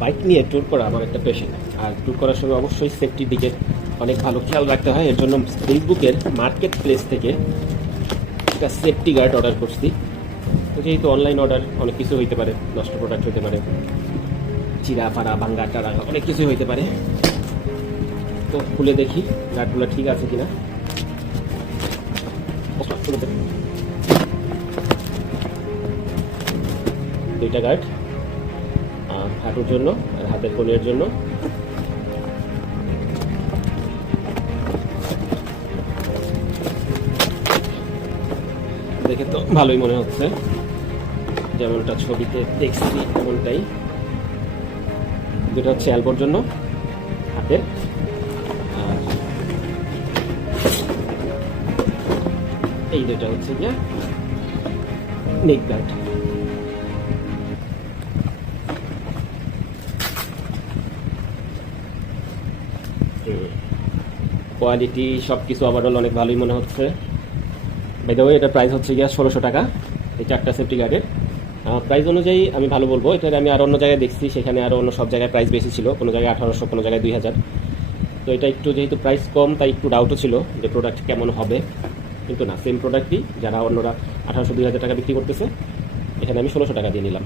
Bike নিয়ে tour করা আমার একটা পেশন, আর ট্যুর করার সময় অবশ্যই সেফটির দিকে অনেক ভালো খেয়াল রাখতে হয়। এর জন্য ফেসবুকের মার্কেট প্লেস থেকে একটা সেফটি গার্ড অর্ডার করছি। তো যেহেতু অনলাইন অর্ডার, অনেক কিছু হইতে পারে, নষ্ট প্রোডাক্ট হইতে পারে, চিরা ফাড়া ভাঙ্গা টাড়া অনেক কিছুই হইতে পারে। তো খুলে দেখি গার্ডগুলো ঠিক আছে কিনা। দুইটা গার্ড, হাঁটুর জন্য আর হাতের কোণের জন্য। দেখে তো ভালোই মনে হচ্ছে, যেমনটা ছবিতে দেখছি তেমনটাই। দুটো হচ্ছে এলবোর জন্য হাতের, আর এই দুটো হচ্ছে গিয়ে নেক গার্ড। কোয়ালিটি সব কিছু ওভারঅল অনেক ভালোই মনে হচ্ছে। বাই দ্য ওয়ে, এটার প্রাইস হচ্ছে গিয়ে 1600 টাকা। এই চারটা সেফটি গার্ডের প্রাইস অনুযায়ী আমি ভালো বলবো। এটার আমি আর অন্য জায়গায় দেখছি, সেখানে আরও অন্য সব জায়গায় প্রাইস বেশি ছিল, কোনো জায়গায় 1800, কোনো জায়গায় 2000। তো এটা একটু যেহেতু প্রাইস কম, তাই একটু ডাউটও ছিল যে প্রোডাক্ট কেমন হবে, কিন্তু না, সেম প্রোডাক্টই। যারা অন্যরা 1800-2000 টাকা বিক্রি করতেছে, এখানে আমি 1600 টাকা দিয়ে নিলাম।